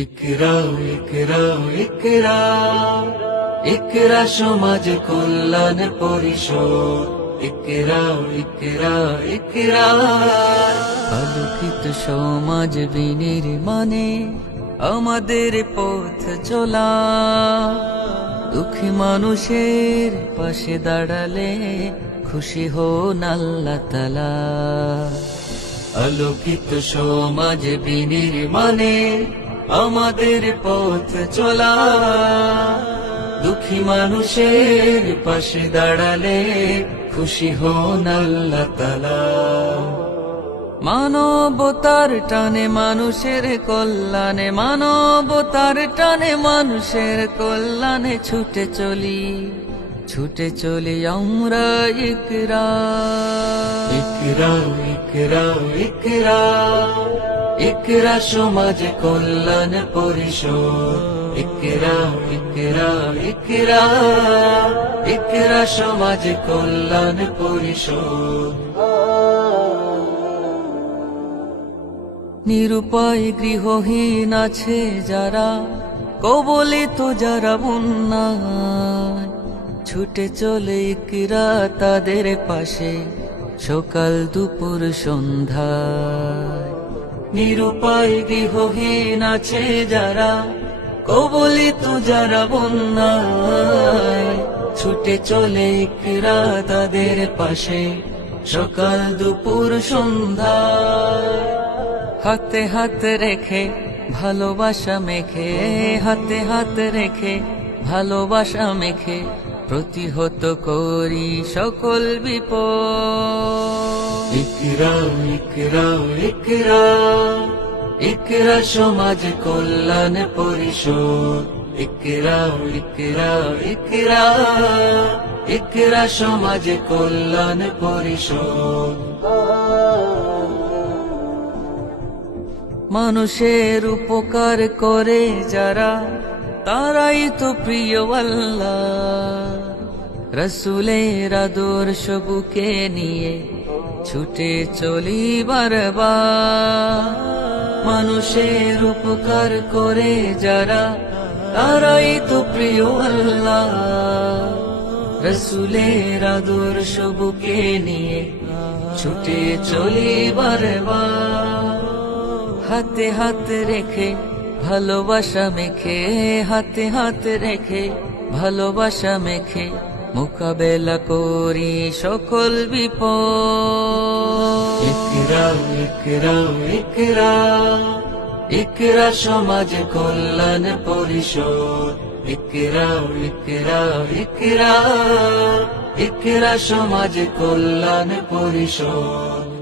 ইকরা ইকরা ইকরা ইকরা সমাজ কল্যাণ পরিষদ। ইকরা ইকরা ইকরা আলোকিত সমাজ বিনির্মাণে আমাদের পথ চলা। দুঃখী মানুষের পাশে দাঁড়ালে খুশি হন আল্লাহ তাআলা। আলোকিত সমাজ বিনির্মাণে আমাদের পথ চলা। দুঃখী মানুষের পাশে দাঁড়ালে খুশি হন আল্লাহ তাআলা। মানবতার টানে মানুষের কল্যাণে, মানবতার টানে মানুষের কল্যাণে ছুটে চলি আমরা। ইকরা ইকরা ইকরা ইকরা ইকরা সমাজ কল্যাণ পরিষদ। ইকরা ইকরা ইকরা ইকরা সমাজ কল্যাণ পরিষদ। নিরুপায় গৃহহীন আছে যারা, কবলিত যারা বন্যায়, ছুটে চলে ইকরা তাদের পাশে সকাল দুপুর সন্ধ্যায়। নিরুপায় গৃহহীন আছে যারা, কবলিত যারা বন্যায়, ছুটে চলে ইকরা তাদের পাশে সকাল দুপুর সন্ধ্যায়। হাতে হাত রেখে ভালোবাসা মেখে, হাতে হাত রেখে ভালোবাসা মেখে প্রতিহত করি সকল বিপদ। ইকরা ইকরা ইকরা ইকরা সমাজ কল্যাণ পরিষদ। ইকরা ইকরা ইকরা ইকরা সমাজ কল্যাণ পরিষদ। মানুষের উপকার করে যারা, তারাই তো প্রিয় আল্লাহ। রাসূলের আদর্শ বুকে নিয়ে ছুটে চলি বারবার। মানুষের উপকার করে যারা, তারাই তো প্রিয় আল্লাহ। রাসূলের আদর্শ বুকে নিয়ে ছুটে চলি বারবার। হাতে হাত রেখে ভালোবাসা মেখে, হাতে হাত রেখে ভালোবাসা মেখে মোকাবেলা করি সকল বিপদ। ইকরা ইকরা ইকরা ইকরা সমাজ কল্যাণ পরিষদ। ইকরা ইকরা ইকরা ইকরা সমাজ কল্যাণ পরিষদ।